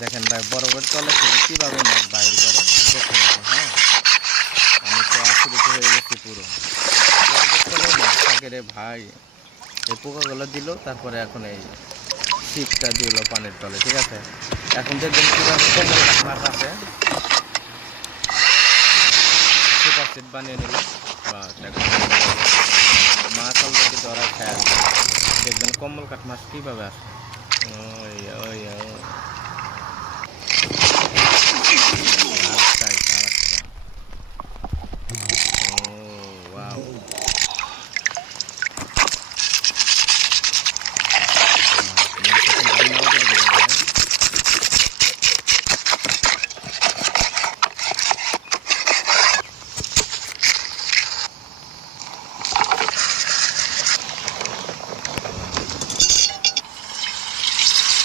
দেখেন ভাই বরফের তলে থেকে কীভাবে মাছ বাইর করে দেখতে পাবেন। হ্যাঁ, আমি তো আশ্চর্য হয়ে গেছি পুরো। বরফের তলে মাছ থাকে রে ভাই। এই পোকাগুলো দিল, তারপরে এখন এই ছিপটা দিল পানির তলে। ঠিক আছে, এখন দেখবেন কীভাবে কমল কাঠ মাছ আছে সুপার সিট বানিয়ে নিল। বাস এখন মাছ অলরেডি ধরা খেয়াল। দেখবেন কমল কাঠ মাছ কীভাবে আসে।